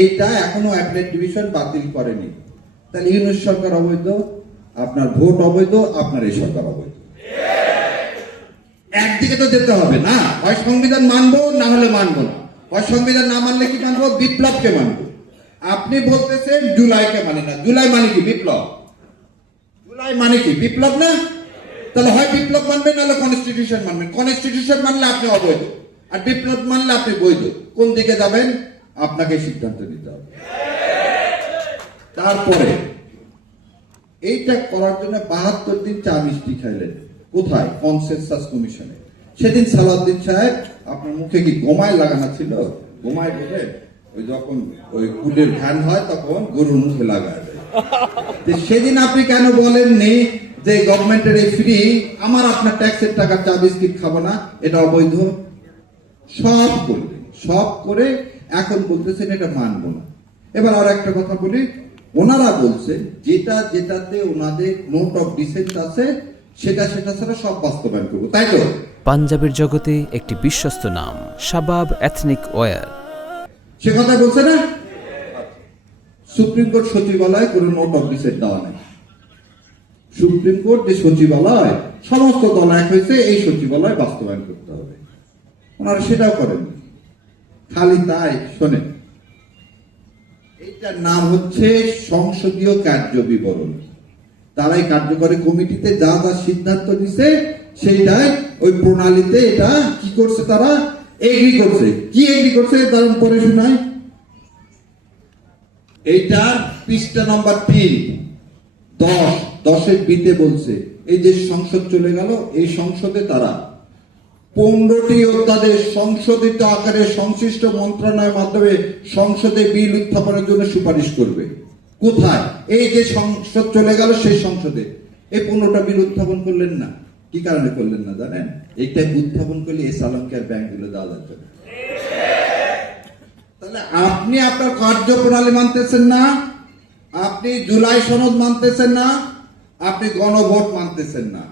এইটা এখনো appellate division বাতিল করেনি। তাহলে ইউনূস সরকার অবৈধ, আপনার ভোট অবৈধ, আপনার এই সরকার অবৈধ। একদিকে তো যেতে হবে না, হয় সংবিধান মানবো না হলে মানবো না। হয় সংবিধান না মানলে কি মানবো? বিপ্লবকে মানবো। আপনি বলতেছেন জুলাইকে মানে না। জুলাই মানে কি? বিপ্লব। জুলাই মানে কি? বিপ্লব না? তাহলে হয় বিপ্লব মানবেন নাহলে কনস্টিটিউশন মানবেন। কনস্টিটিউশন মানলে আপনি অবৈধ, আর বিপ্লব মানলে আপনি বৈধ। কোন দিকে যাবেন আপনাকে সিদ্ধান্ত নিতে হবে। তারপরে এইটা করার জন্য 72 দিন চা মিষ্টি খাইলেন। কোথায়? কনসেনসাস কমিশনে। সেদিন সালাউদ্দিন সাহেব আপনার মুখে কি গোমায় লাগানো ছিল? গোমায় বলে ওই যখন ওই কুলের ভ্যান হয় তখন গরুর মুখে লাগায় দেয়। সেদিন আপনি কেন বলেননি যে গভর্নমেন্টের এই ফ্রি, আমার আপনার ট্যাক্সের টাকা চা বিস্কিট খাবো না, এটা অবৈধ? সব করলেন, সব করে এখন বলতেছেন এটা মানবো না। এবার আর একটা কথা বলি, ওনারা বলছে যেটাতে ওনাদের নোট অফ ডিসেন্ট আছে সেটা ছাড়া সব বাস্তবায়ন করবো, তাই তো? পাঞ্জাবের জগতে একটি বিশ্বস্ত নাম, শাবাব এথনিক ওয়্যার। সে কথা বলছে না? সুপ্রিম কোর্ট সচিবালয়ে কোনো নোট অফ ডিসেন্ট দেওয়া নাই। সুপ্রিম কোর্ট যে সচিবালয়, সমস্ত দল এক হয়েছে এই সচিবালয় বাস্তবায়ন করতে হবে, ওনারা সেটাও করেন। খালি তাই শোনেন, এইটার নাম হচ্ছে সংসদীয় কার্য বিবরণ। তারাই কার্যকরী কমিটিতে যা যা সিদ্ধান্ত নিছে সেইটাই ওই প্রণালীতে এটা কি করছে, তারা এগ্রি করছে। কি এগ্রি করছে তার পরে শোনায়। এইটার পৃষ্ঠা নম্বর 3, 10-এর বিতে বলছে এই যে সংসদ চলে গেল, এই সংসদে তারা 15টি অধ্যাদেশ সংশোধিত আকারে সংশ্লিষ্ট মন্ত্রণালয়ের মাধ্যমে সংসদে বিল উত্থাপনের জন্য সুপারিশ করবে। কোথায়? এই যে সংসদ চলে গেল সেই সংসদে এই 15টা বিল উত্থাপন করলেন না। কি কারণে করলেন না জানেন? এইটা উত্থাপন করলে এই সালামকেয়ার ব্যাংকগুলো দেওয়া যাচ্ছে না। তাহলে আপনি আপনার কার্যপ্রণালী মানতেছেন না, আপনি জুলাই সনদ মানতেছেন না, আপনি গণভোট মানতেছেন না।